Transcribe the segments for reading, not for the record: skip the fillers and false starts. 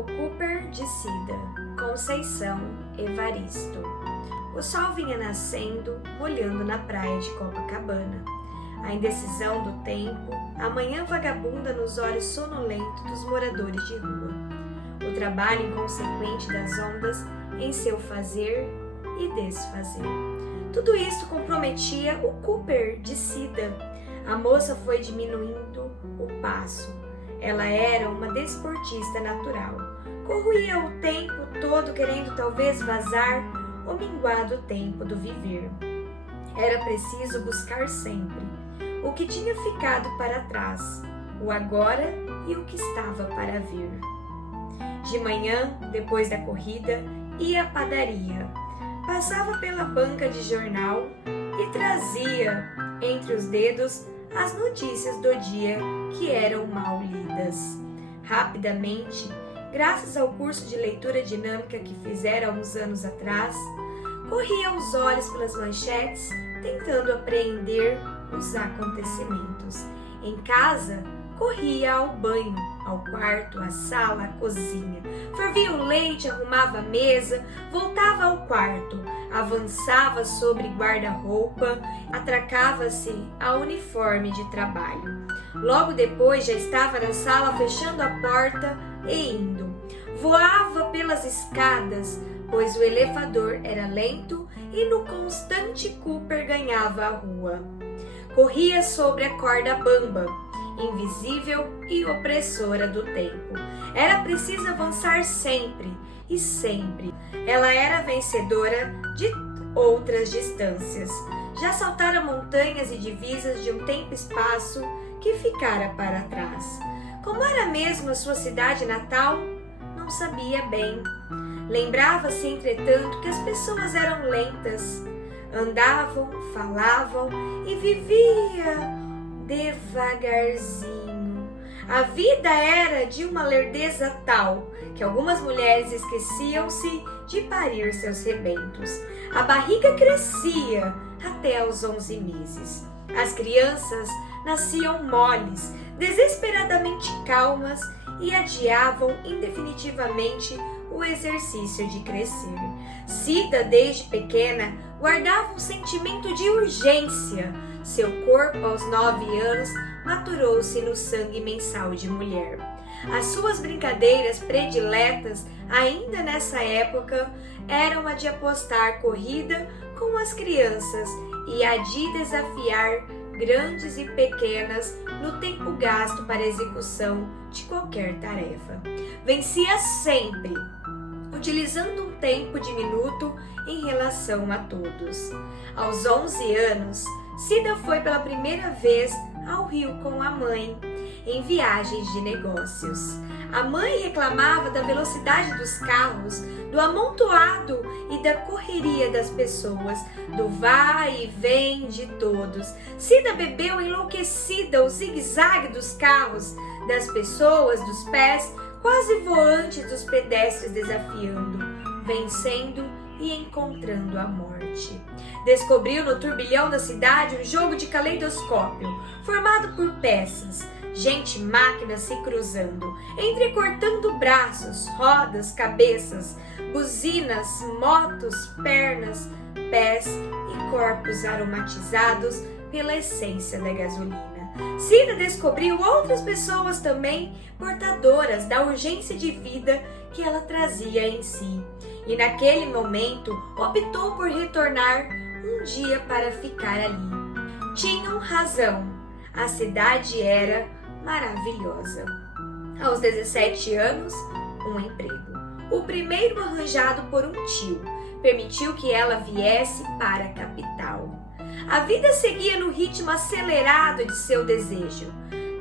O Cooper de Cida, Conceição Evaristo. O sol vinha nascendo, molhando na praia de Copacabana. A indecisão do tempo, a manhã vagabunda nos olhos sonolentos dos moradores de rua. O trabalho inconsequente das ondas em seu fazer e desfazer. Tudo isso comprometia o Cooper de Cida. A moça foi diminuindo o passo. Ela era uma desportista natural. Corria o tempo todo querendo talvez vazar o minguado tempo do viver. Era preciso buscar sempre o que tinha ficado para trás, o agora e o que estava para vir. De manhã, depois da corrida, ia à padaria. Passava pela banca de jornal e trazia entre os dedos as notícias do dia que eram mal lidas. Rapidamente, graças ao curso de leitura dinâmica que fizera há uns anos atrás, corria os olhos pelas manchetes, tentando apreender os acontecimentos. Em casa, corria ao banho, ao quarto, à sala, à cozinha. Fervia o leite, arrumava a mesa, voltava ao quarto, avançava sobre guarda-roupa, atracava-se ao uniforme de trabalho. Logo depois já estava na sala fechando a porta e indo. Voava pelas escadas, pois o elevador era lento e no constante Cooper ganhava a rua. Corria sobre a corda bamba, invisível e opressora do tempo. Era preciso avançar sempre e sempre. Ela era vencedora de outras distâncias. Já saltara montanhas e divisas de um tempo e espaço que ficara para trás. Como era mesmo a sua cidade natal? Não sabia bem. Lembrava-se, entretanto, que as pessoas eram lentas. Andavam, falavam e viviam devagarzinho. A vida era de uma lerdeza tal que algumas mulheres esqueciam-se de parir seus rebentos. A barriga crescia até aos 11 meses. As crianças nasciam moles, desesperadamente calmas e adiavam indefinitivamente o exercício de crescer. Cida, desde pequena, guardava um sentimento de urgência. Seu corpo, aos 9 anos, maturou-se no sangue mensal de mulher. As suas brincadeiras prediletas, ainda nessa época, eram a de apostar corrida com as crianças e a de desafiar grandes e pequenas no tempo gasto para a execução de qualquer tarefa. Vencia sempre, utilizando um tempo diminuto em relação a todos. Aos 11 anos, Cida foi pela primeira vez ao Rio com a mãe, em viagens de negócios. A mãe reclamava da velocidade dos carros, do amontoado e da correria das pessoas, do vai e vem de todos. Cida bebeu enlouquecida o zigue-zague dos carros, das pessoas, dos pés, quase voantes dos pedestres desafiando, vencendo e encontrando a morte. Descobriu no turbilhão da cidade um jogo de caleidoscópio, formado por peças, gente e máquinas se cruzando, entrecortando braços, rodas, cabeças, buzinas, motos, pernas, pés e corpos aromatizados pela essência da gasolina. Cida descobriu outras pessoas também portadoras da urgência de vida que ela trazia em si. E naquele momento optou por retornar um dia para ficar ali. Tinham razão, a cidade era maravilhosa. Aos 17 anos, um emprego. O primeiro arranjado por um tio, permitiu que ela viesse para a capital. A vida seguia no ritmo acelerado de seu desejo.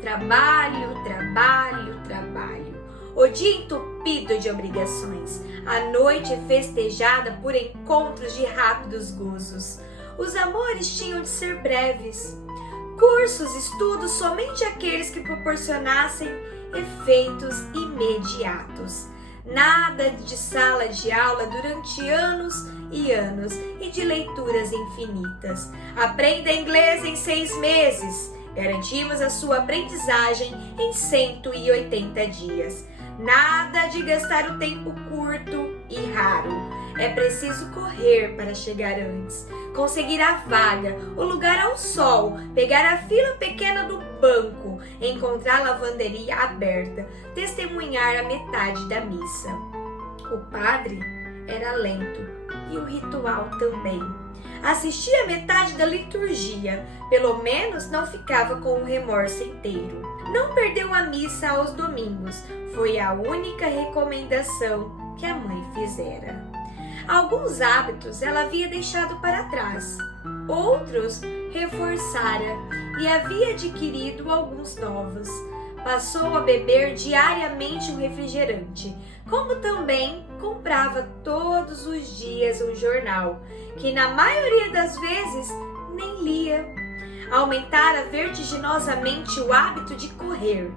Trabalho, trabalho, trabalho. O dia entupido de obrigações. A noite festejada por encontros de rápidos gozos. Os amores tinham de ser breves. Cursos, estudos, somente aqueles que proporcionassem efeitos imediatos. Nada de sala de aula durante anos e anos e de leituras infinitas. Aprenda inglês em 6 meses. Garantimos a sua aprendizagem em 180 dias. Nada de gastar o tempo curto e raro. É preciso correr para chegar antes, conseguir a vaga, o lugar ao sol, pegar a fila pequena do banco, encontrar a lavanderia aberta, testemunhar a metade da missa. O padre era lento e o ritual também. Assistia a metade da liturgia, pelo menos não ficava com o remorso inteiro. Não perdeu a missa aos domingos, foi a única recomendação que a mãe fizera. Alguns hábitos ela havia deixado para trás, outros reforçara e havia adquirido alguns novos. Passou a beber diariamente um refrigerante, como também comprava todos os dias um jornal, que na maioria das vezes nem lia. Aumentara vertiginosamente o hábito de correr.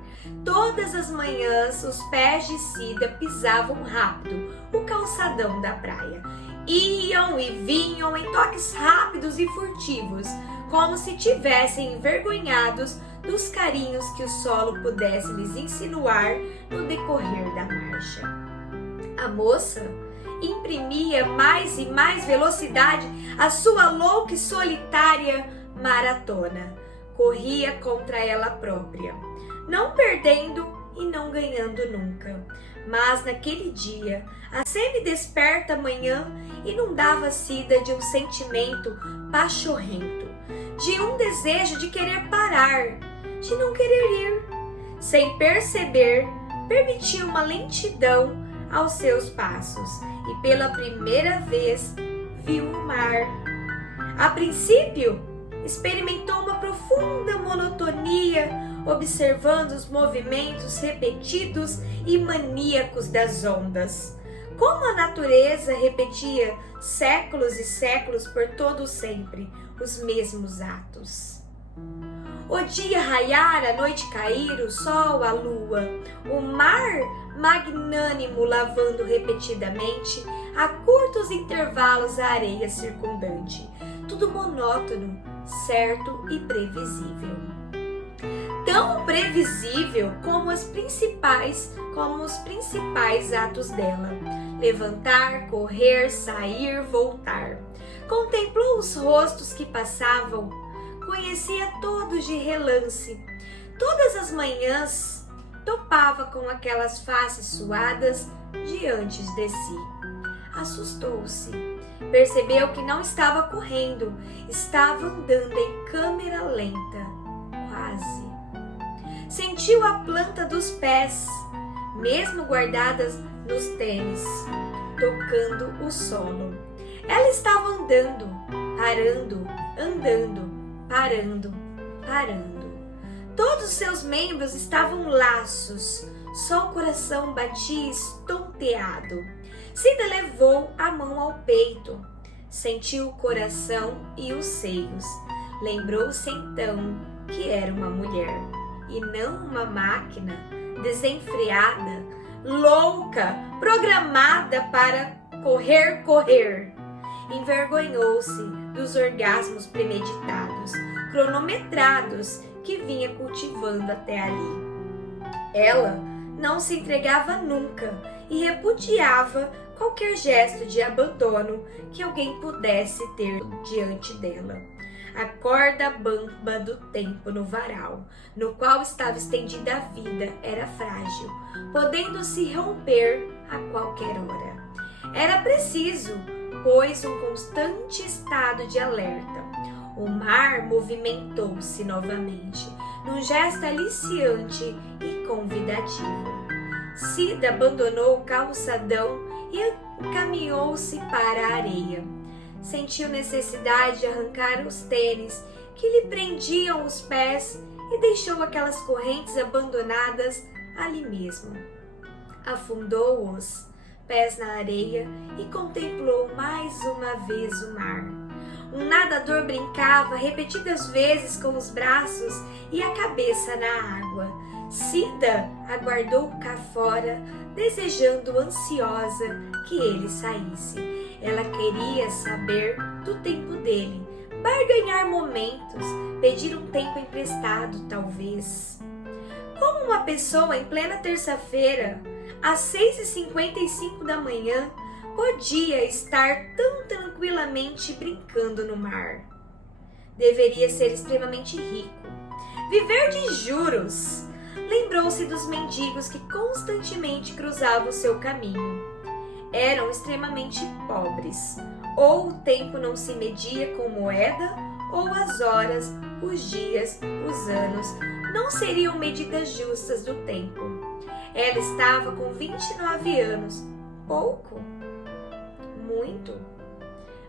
Todas as manhãs os pés de Cida pisavam rápido o calçadão da praia. Iam e vinham em toques rápidos e furtivos, como se tivessem envergonhados dos carinhos que o solo pudesse lhes insinuar no decorrer da marcha. A moça imprimia mais e mais velocidade à sua louca e solitária maratona. Corria contra ela própria, não perdendo e não ganhando nunca. Mas naquele dia, a semi-desperta manhã inundava Cida de um sentimento pachorrento, de um desejo de querer parar, de não querer ir. Sem perceber, permitia uma lentidão aos seus passos e pela primeira vez viu o mar. A princípio, experimentou uma profunda monotonia, observando os movimentos repetidos e maníacos das ondas. Como a natureza repetia séculos e séculos por todo o sempre os mesmos atos. O dia raiar, a noite cair, o sol, a lua, o mar magnânimo lavando repetidamente a curtos intervalos a areia circundante. Tudo monótono, certo e previsível. Tão previsível como os principais atos dela. Levantar, correr, sair, voltar. Contemplou os rostos que passavam, conhecia todos de relance. Todas as manhãs topava com aquelas faces suadas diante de si. Assustou-se. Percebeu que não estava correndo, estava andando em câmera lenta, quase. Sentiu a planta dos pés, mesmo guardadas nos tênis, tocando o solo. Ela estava andando, parando, andando, parando, parando. Todos seus membros estavam laços, só o coração batia estonteado. Cida levou a mão ao peito, sentiu o coração e os seios. Lembrou-se então que era uma mulher e não uma máquina desenfreada, louca, programada para correr. Envergonhou-se dos orgasmos premeditados, cronometrados que vinha cultivando até ali. Ela não se entregava nunca e repudiava qualquer gesto de abandono que alguém pudesse ter diante dela. A corda bamba do tempo no varal, no qual estava estendida a vida, era frágil, podendo se romper a qualquer hora. Era preciso, pois, um constante estado de alerta. O mar movimentou-se novamente, num gesto aliciante e convidativo. Cida abandonou o calçadão e encaminhou-se para a areia. Sentiu necessidade de arrancar os tênis que lhe prendiam os pés e deixou aquelas correntes abandonadas ali mesmo. Afundou os pés na areia e contemplou mais uma vez o mar. Um nadador brincava repetidas vezes com os braços e a cabeça na água. Cida aguardou cá fora, desejando ansiosa que ele saísse. Ela queria saber do tempo dele, barganhar momentos, pedir um tempo emprestado, talvez. Como uma pessoa em plena terça-feira, Às 6h55 da manhã, podia estar tão tranquilamente brincando no mar. Deveria ser extremamente rico. Viver de juros. Lembrou-se dos mendigos que constantemente cruzavam o seu caminho. Eram extremamente pobres. Ou o tempo não se media com moeda, ou as horas, os dias, os anos não seriam medidas justas do tempo. Ela estava com 29 anos. Pouco? Muito?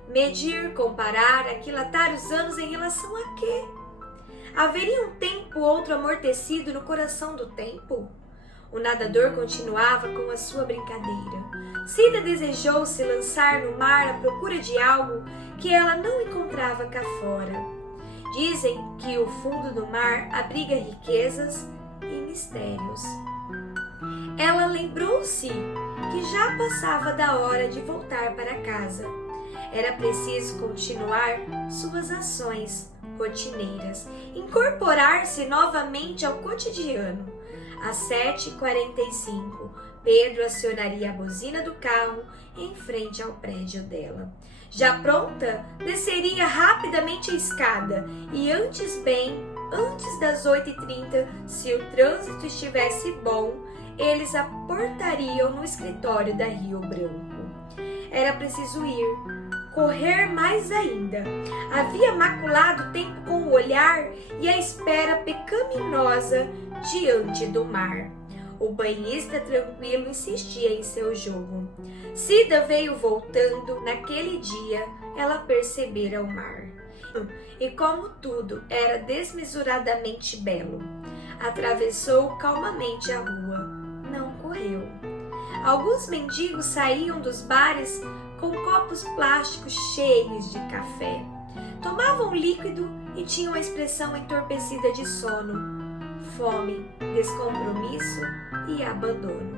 Medir, comparar, aquilatar os anos em relação a quê? Haveria um tempo ou outro amortecido no coração do tempo? O nadador continuava com a sua brincadeira. Cida desejou se lançar no mar à procura de algo que ela não encontrava cá fora. Dizem que o fundo do mar abriga riquezas e mistérios. Ela lembrou-se que já passava da hora de voltar para casa. Era preciso continuar suas ações rotineiras, incorporar-se novamente ao cotidiano. Às 7h45, Pedro acionaria a buzina do carro em frente ao prédio dela. Já pronta, desceria rapidamente a escada e antes das 8h30, se o trânsito estivesse bom, eles aportariam no escritório da Rio Branco. Era preciso ir, correr mais ainda. Havia maculado o tempo com o olhar e a espera pecaminosa diante do mar. O banhista tranquilo insistia em seu jogo. Cida veio voltando. Naquele dia, ela percebera o mar. E como tudo era desmesuradamente belo, atravessou calmamente a rua. Não correu. Alguns mendigos saíam dos bares com copos plásticos cheios de café. Tomavam líquido e tinham a expressão entorpecida de sono, fome, descompromisso e abandono.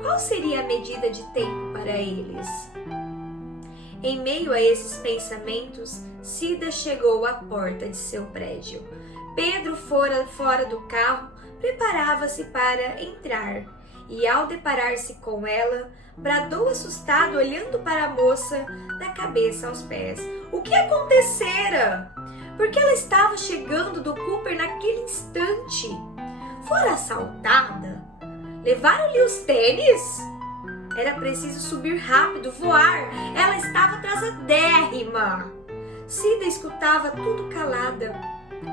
Qual seria a medida de tempo para eles? Em meio a esses pensamentos, Cida chegou à porta de seu prédio. Pedro fora do carro, preparava-se para entrar e, ao deparar-se com ela, bradou assustado, olhando para a moça da cabeça aos pés. O que acontecera? Porque ela estava chegando do Cooper naquele instante. Fora assaltada? Levaram-lhe os tênis? Era preciso subir rápido, voar. Ela estava atrasadérrima. Cida escutava tudo calada.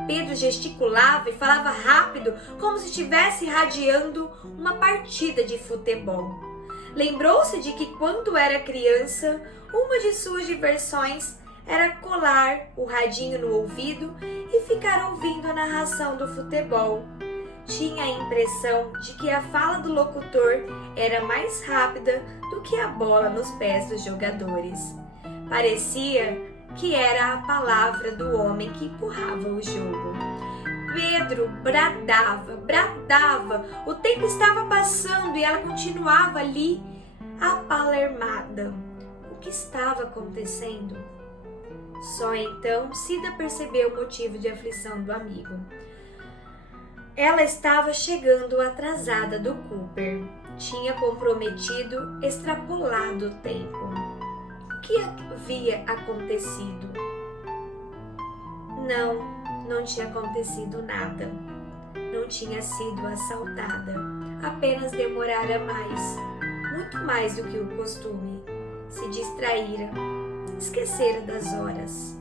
Pedro gesticulava e falava rápido, como se estivesse irradiando uma partida de futebol. Lembrou-se de que, quando era criança, uma de suas diversões era colar o radinho no ouvido e ficar ouvindo a narração do futebol. Tinha a impressão de que a fala do locutor era mais rápida do que a bola nos pés dos jogadores. Parecia que era a palavra do homem que empurrava o jogo. Pedro bradava. O tempo estava passando e ela continuava ali, apalermada. O que estava acontecendo? Só então Cida percebeu o motivo de aflição do amigo. Ela estava chegando atrasada do Cooper. Tinha comprometido, extrapolado o tempo. O que havia acontecido? Não tinha acontecido nada. Não tinha sido assaltada. Apenas demorara mais, muito mais do que o costume. Se distraíra, esquecera das horas.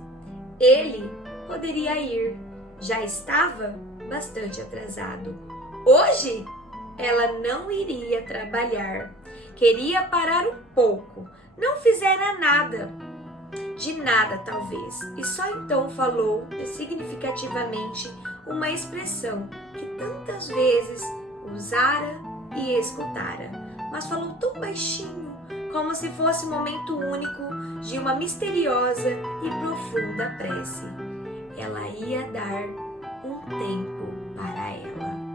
Ele poderia ir, já estava bastante atrasado. Hoje ela não iria trabalhar. Queria parar um pouco. Não fizera nada. De nada, talvez. E só então falou significativamente uma expressão que tantas vezes usara e escutara, mas falou tão baixinho, como se fosse o momento único de uma misteriosa e profunda prece. Ela ia dar um tempo para ela.